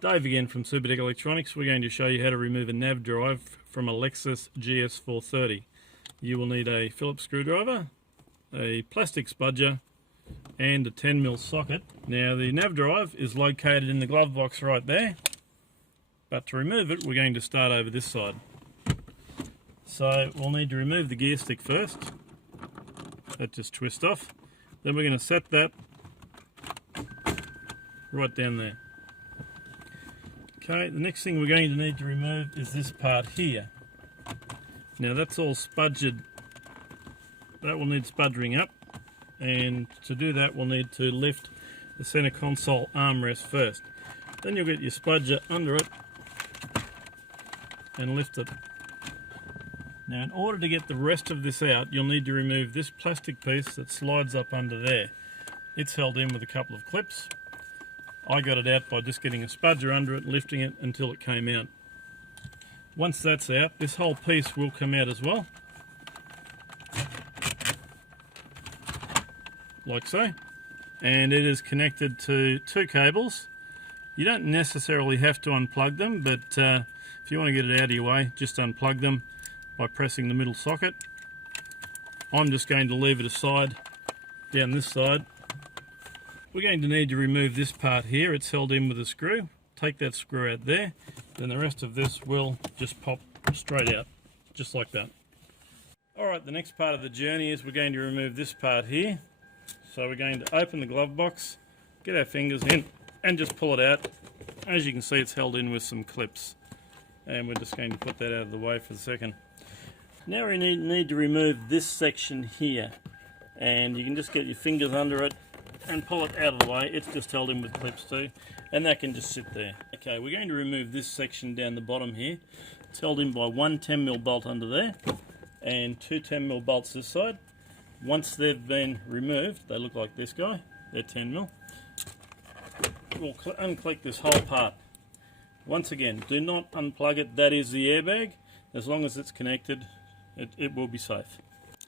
Dave again from Supertech Electronics. We're going to show you how to remove a nav drive from a Lexus GS430. You will need a Phillips screwdriver, a plastic spudger and a 10mm socket. Now the nav drive is located in the glove box right there, but to remove it we're going to start over this side. So we'll need to remove the gear stick first. That just twists off. Then we're going to set that right down there. Okay, the next thing we're going to need to remove is this part here. Now that's all spudgered. That will need spuddering up, and to do that we'll need to lift the center console armrest first. Then you'll get your spudger under it and lift it. Now in order to get the rest of this out, you'll need to remove this plastic piece that slides up under there. It's held in with a couple of clips. I got it out by just getting a spudger under it, lifting it until it came out. Once that's out, this whole piece will come out as well, like so. And it is connected to two cables. You don't necessarily have to unplug them, but if you want to get it out of your way, just unplug them by pressing the middle socket. I'm just going to leave it aside down this side. We're going to need to remove this part here. It's held in with a screw. Take that screw out there, then the rest of this will just pop straight out, just like that. Alright, the next part of the journey is we're going to remove this part here. So we're going to open the glove box, get our fingers in and just pull it out. As you can see, it's held in with some clips, and we're just going to put that out of the way for a second. Now we need to remove this section here, and you can just get your fingers under it and pull it out of the way. It's just held in with clips too, and that can just sit there. Okay, we're going to remove this section down the bottom here. It's held in by one 10mm bolt under there and two 10mm bolts this side. Once they've been removed, they look like this guy. They're 10mm. We'll unclick this whole part. Once again, do not unplug it. That is the airbag. As long as it's connected, it will be safe.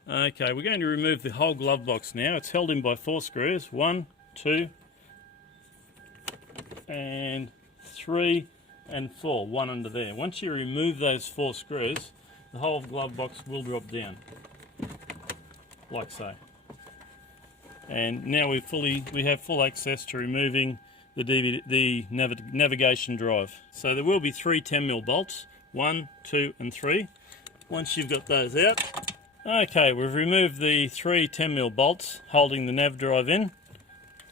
Okay, we're going to remove the whole glove box now. It's held in by 4 screws. 1, 2, and 3, and 4. One under there. Once you remove those 4 screws, the whole glove box will drop down, like so. And now we have full access to removing the navigation drive. So there will be 3 10mm bolts. 1, 2, and 3. Once you've got those out. Okay, we've removed the 3 10mm bolts holding the nav drive in,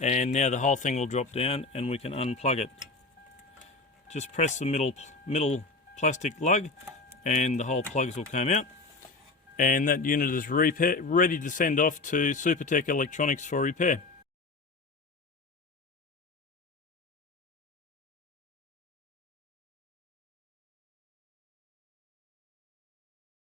and now the whole thing will drop down and we can unplug it. Just press the middle plastic lug and the whole plugs will come out, and that unit is ready to send off to Supertech Electronics for repair.